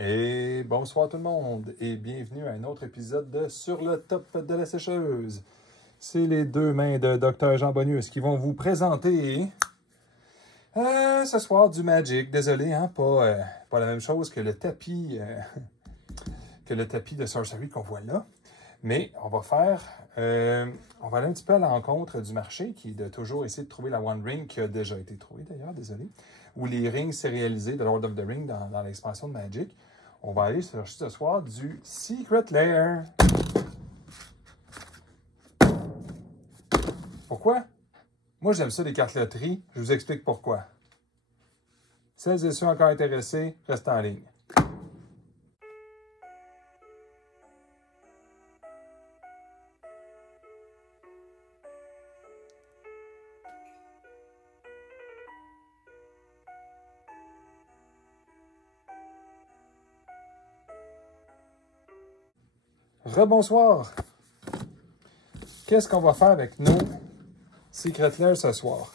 Et bonsoir tout le monde et bienvenue à un autre épisode de Sur le top de la sécheuse. C'est les deux mains de Dr Jean Bonius qui vont vous présenter ce soir du Magic. Désolé, hein, pas la même chose que le tapis de Sorcery qu'on voit là. Mais on va on va aller un petit peu à l'encontre du marché qui est de toujours essayer de trouver la One Ring qui a déjà été trouvée d'ailleurs, désolé, ou les rings sérialisés de Lord of the Ring dans l'expansion de Magic. On va aller chercher ce soir du Secret Lair. Pourquoi? Moi, j'aime ça, les cartes loterie. Je vous explique pourquoi. Celles et ceux encore intéressés, restez en ligne. Rebonsoir! Qu'est-ce qu'on va faire avec nos Secret Lair ce soir?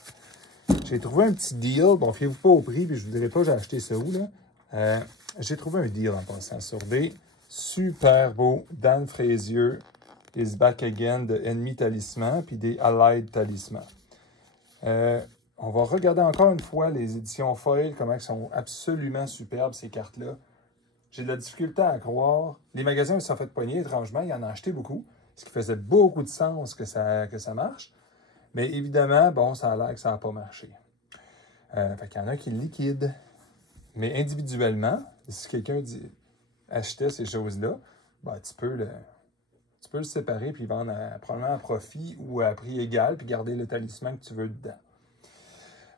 J'ai trouvé un petit deal. Bon, fiez-vous pas au prix, puis je vous dirai pas j'ai acheté ça où, là. J'ai trouvé un deal en passant sur des super beaux Dan Frazier is Back Again de Enemy Talisman, puis des Allied Talisman. On va regarder encore une fois les éditions foil, comment elles sont absolument superbes, ces cartes-là. J'ai de la difficulté à croire. Les magasins se sont fait pogner, étrangement, ils en ont acheté beaucoup, ce qui faisait beaucoup de sens que ça marche. Mais évidemment, bon, ça a l'air que ça n'a pas marché. Fait qu'il y en a qui le liquident. Mais individuellement, si quelqu'un achetait ces choses-là, ben, tu peux le séparer puis vendre probablement à profit ou à prix égal puis garder le talisman que tu veux dedans.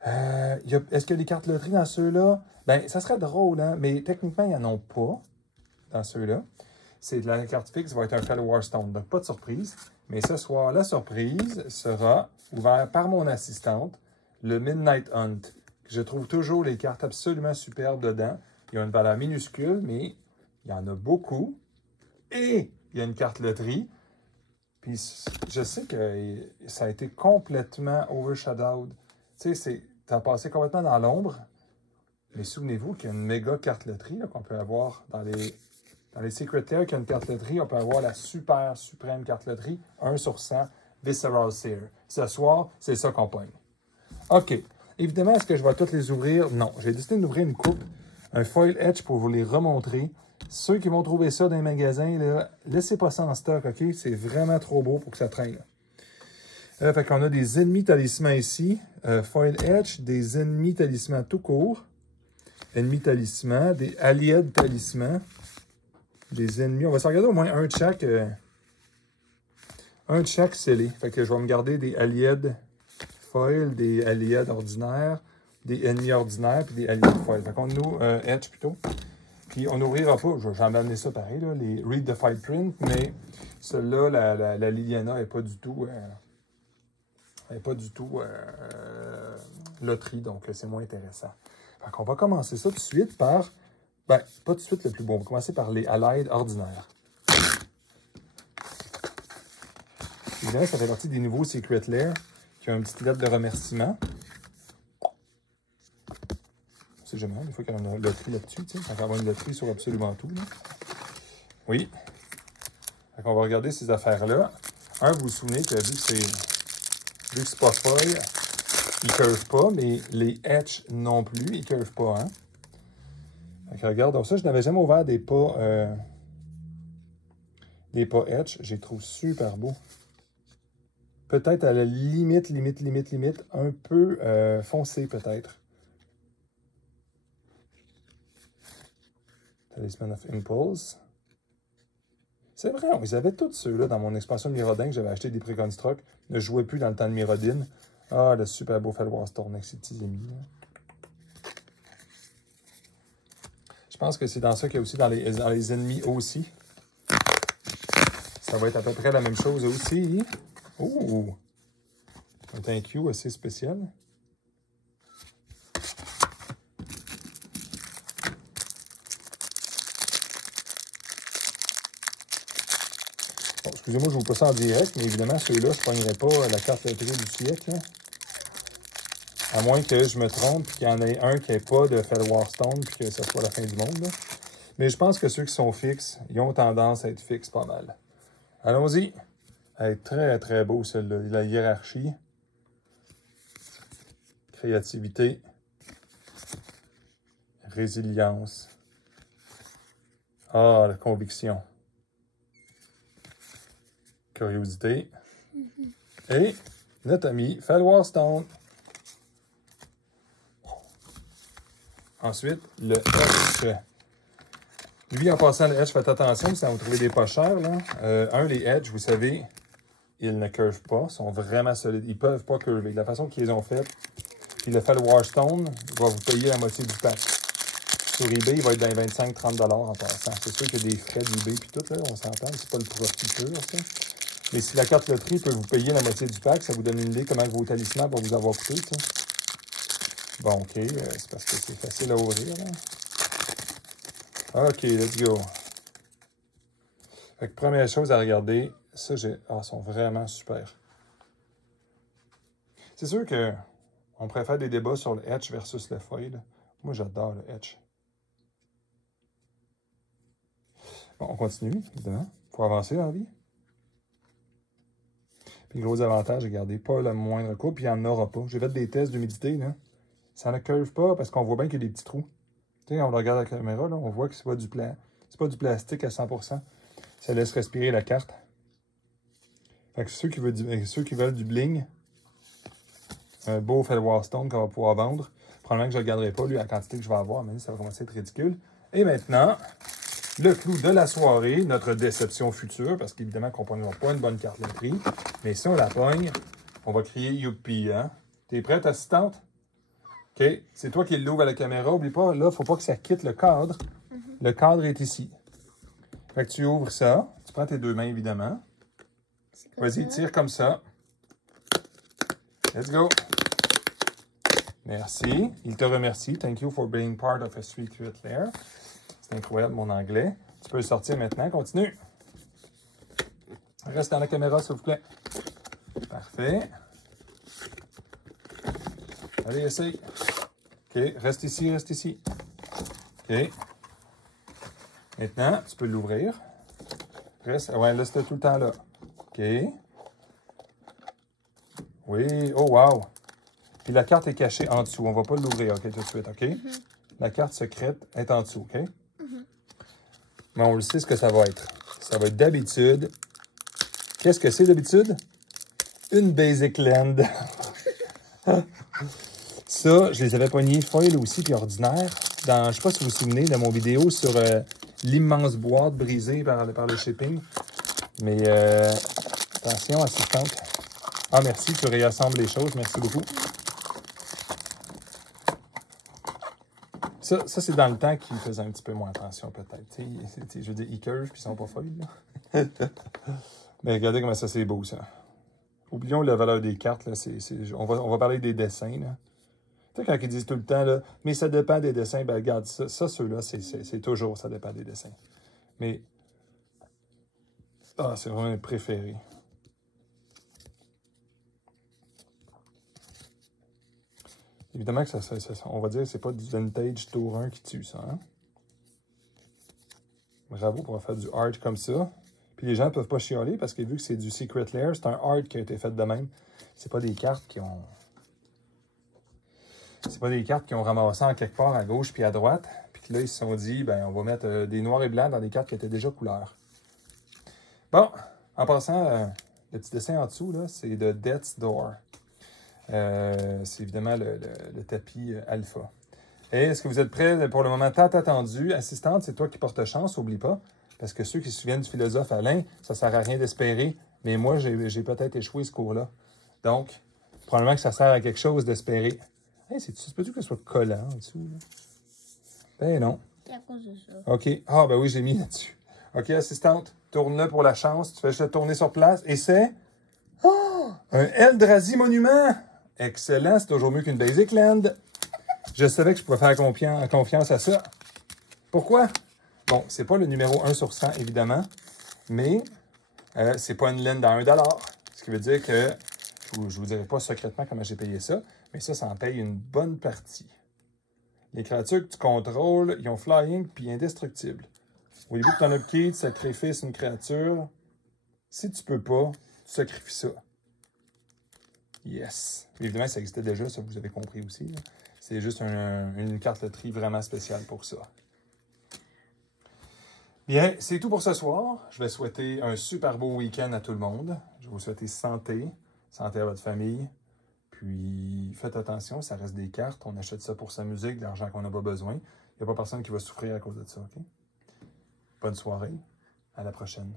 Est-ce qu'il y a des cartes loterie dans ceux-là? Ben, ça serait drôle, hein? Mais techniquement, il n'y en a pas dans ceux-là. C'est de la carte fixe, va être un Fellow Stone, donc pas de surprise. Mais ce soir, la surprise sera ouverte par mon assistante, le Midnight Hunt. Je trouve toujours les cartes absolument superbes dedans. Il y a une valeur minuscule, mais il y en a beaucoup. Et il y a une carte loterie. Puis je sais que ça a été complètement overshadowed. Tu sais, ça a passé complètement dans l'ombre. Mais souvenez-vous qu'il y a une méga carte loterie qu'on peut avoir dans les Secret Lair, qu'il y a une carte loterie, on peut avoir la super suprême carte loterie, 1 sur 100, Visceral Seer. Ce soir, c'est ça qu'on pogne. OK. Évidemment, est-ce que je vais toutes les ouvrir? Non. J'ai décidé d'ouvrir une coupe, un foil etch pour vous les remontrer. Ceux qui vont trouver ça dans les magasins, là, laissez pas ça en stock, OK? C'est vraiment trop beau pour que ça traîne. Fait qu'on a des ennemis talismans ici, foil etch, des ennemis talismans tout court, ennemis talismans, des allied talismans, des ennemis. On va se regarder au moins un de chaque scellé. Fait que je vais me garder des allied foil, des allied ordinaires, des ennemis ordinaires, puis des allied foil. Fait qu'on nous etch plutôt. Puis on n'ouvrira pas, j'en ai amené ça pareil, là, les Read the Fight Print, mais celle-là, la Liliana n'est pas du tout... Elle n'est pas du tout loterie, donc c'est moins intéressant. Donc, on va commencer ça tout de suite par... Ben, pas tout de suite le plus bon. On va commencer par les Allied ordinaires. Évidemment, ça fait partie des nouveaux Secret Lair qui ont une petite lettre de remerciement. C'est jamais, des fois qu'il y a une loterie là-dessus, tu sais. Ça va avoir une loterie sur absolument tout, là. Oui. Donc, on va regarder ces affaires-là. Vous vous souvenez que vu que c'est pas foil, ils ne curvent pas, mais les etch non plus, ils ne curvent pas, hein. Donc, regarde, donc ça, je n'avais jamais ouvert des pas etch. Je les trouve super beaux. Peut-être à la limite, un peu foncé, peut-être. Talisman of Impulse. C'est vrai, ils avaient tous ceux-là dans mon expansion de Mirrodin que j'avais acheté des Preconstruct. Ne jouais plus dans le temps de Mirrodin. Ah, le super beau Fellow Storm avec ses petits ennemis. Je pense que c'est dans ça qu'il y a aussi dans les ennemis aussi. Ça va être à peu près la même chose aussi. Oh! Un thank you assez spécial. Bon, excusez-moi, je vous passe ça en direct, mais évidemment, ceux-là, je ne pognerai pas la carte loterie du siècle. Là. À moins que je me trompe et qu'il y en ait un qui n'ait pas de Fellow Stone et que ce soit la fin du monde. Là. Mais je pense que ceux qui sont fixes, ils ont tendance à être fixes pas mal. Allons-y. Très, très beau, celui-là. La hiérarchie. Créativité. Résilience. Ah, la conviction. Curiosité. Et notre ami Falloir Stone. Ensuite, le Edge. Lui, en passant le Edge, faites attention, si vous trouvez des pas chers, là. Les Edge, vous savez, ils ne curvent pas, sont vraiment solides. Ils ne peuvent pas curver. De la façon qu'ils les ont fait, puis le Falloir Stone va vous payer la moitié du pack. Sur eBay, il va être dans les 25-30 $ en passant. C'est sûr qu'il y a des frais d'eBay puis tout, là, on s'entend, c'est pas le profit pur, ça. Mais si la carte loterie peut vous payer la moitié du pack, ça vous donne une idée comment vos talismans vont vous avoir coûté, ça. Bon, OK, c'est parce que c'est facile à ouvrir, là. OK, let's go. Fait que première chose à regarder, ça, ils sont vraiment super. C'est sûr que on préfère des débats sur le Etch versus le foil. Moi, j'adore le Etch. Bon, on continue, évidemment. Il faut avancer dans la vie. Puis, gros avantage, regardez, pas le moindre coup, puis il n'y en aura pas. J'ai fait des tests d'humidité, là. Ça ne curve pas parce qu'on voit bien qu'il y a des petits trous. Tu sais, on le regarde à la caméra, là, on voit que c'est pas du plastique à 100%. Ça laisse respirer la carte. Fait que ceux qui veulent du bling, un beau Falloir Stone qu'on va pouvoir vendre. Probablement que je ne le garderai pas, lui, à la quantité que je vais avoir, mais ça va commencer à être ridicule. Et maintenant, le clou de la soirée, notre déception future, parce qu'évidemment qu'on ne prendra pas une bonne carte loterie, mais si on la pogne, on va crier youpi, hein? T'es prête, assistante? OK, c'est toi qui l'ouvre à la caméra. Oublie pas, là, il ne faut pas que ça quitte le cadre. Le cadre est ici. Fait que tu ouvres ça. Tu prends tes deux mains, évidemment. Vas-y, tire comme ça. Let's go. Merci. Il te remercie. Thank you for being part of a secret lair. C'est incroyable, mon anglais. Tu peux le sortir maintenant. Continue. Reste dans la caméra, s'il vous plaît. Parfait. Allez, essaye. OK, reste ici, reste ici. OK. Maintenant, tu peux l'ouvrir. Reste, ouais, laisse-le tout le temps là. OK. Oui, oh wow. Puis la carte est cachée en dessous. On ne va pas l'ouvrir, OK, tout de suite, OK? La carte secrète est en dessous, OK? Mais on le sait ce que ça va être. Ça va être d'habitude. Qu'est-ce que c'est d'habitude? Une Basic Land. Ça, je les avais pognés foil aussi, puis ordinaire. Dans, je ne sais pas si vous vous souvenez de mon vidéo sur l'immense boîte brisée par le shipping. Mais attention, assistante. Ah, merci, tu réassembles les choses. Merci beaucoup. Ça c'est dans le temps qu'ils faisaient un petit peu moins attention, peut-être. Je veux dire, ils curvent, puis ils sont pas foils. Mais regardez comment ça, c'est beau, ça. Oublions la valeur des cartes. Là, on va parler des dessins. Là. Tu sais, quand ils disent tout le temps, là, mais ça dépend des dessins, ben regarde, ça ceux-là, c'est toujours, ça dépend des dessins. Mais, c'est vraiment mes préférés. Évidemment que on va dire que c'est pas du vintage tour 1 qui tue ça. Hein? Bravo pour faire du art comme ça. Puis les gens ne peuvent pas chialer parce que vu que c'est du Secret Lair, c'est un art qui a été fait de même. C'est pas des cartes qui ont... C'est pas des cartes qui ont ramassé en quelque part à gauche puis à droite. Puis que là, ils se sont dit, ben on va mettre des noirs et blancs dans des cartes qui étaient déjà couleur. Bon, en passant, le petit dessin en dessous, là, c'est de Death's Door. C'est évidemment le tapis alpha. Et est-ce que vous êtes prêts pour le moment tant attendu? Assistante, c'est toi qui portes chance, n'oublie pas. Parce que ceux qui se souviennent du philosophe Alain, ça ne sert à rien d'espérer. Mais moi, j'ai peut-être échoué ce cours-là. Donc, probablement que ça sert à quelque chose d'espérer. Hey, c'est pas du que ce soit collant en dessous. Là? Ben non. C'est à cause de ça. OK. Ah, ben oui, j'ai mis là-dessus. OK, assistante, tourne-le pour la chance. Tu fais juste le tourner sur place. Et c'est... Oh! Un Eldrazi Monument! Excellent, c'est toujours mieux qu'une Basic Land. Je savais que je pouvais faire confiance à ça. Pourquoi? Bon, c'est pas le numéro 1 sur 100, évidemment, mais c'est pas une laine à 1 $. Ce qui veut dire que, je vous dirai pas secrètement comment j'ai payé ça, mais ça en paye une bonne partie. Les créatures que tu contrôles, ils ont flying puis indestructible. Au début de ton upkeep, tu sacrifies une créature. Si tu peux pas, tu sacrifies ça. Yes. Évidemment, ça existait déjà, ça vous avez compris aussi. C'est juste une carte loterie vraiment spéciale pour ça. Bien, c'est tout pour ce soir. Je vais souhaiter un super beau week-end à tout le monde. Je vais vous souhaiter santé, santé à votre famille. Puis, faites attention, ça reste des cartes. On achète ça pour s'amuser, de l'argent qu'on n'a pas besoin. Il n'y a pas personne qui va souffrir à cause de ça, OK? Bonne soirée. À la prochaine.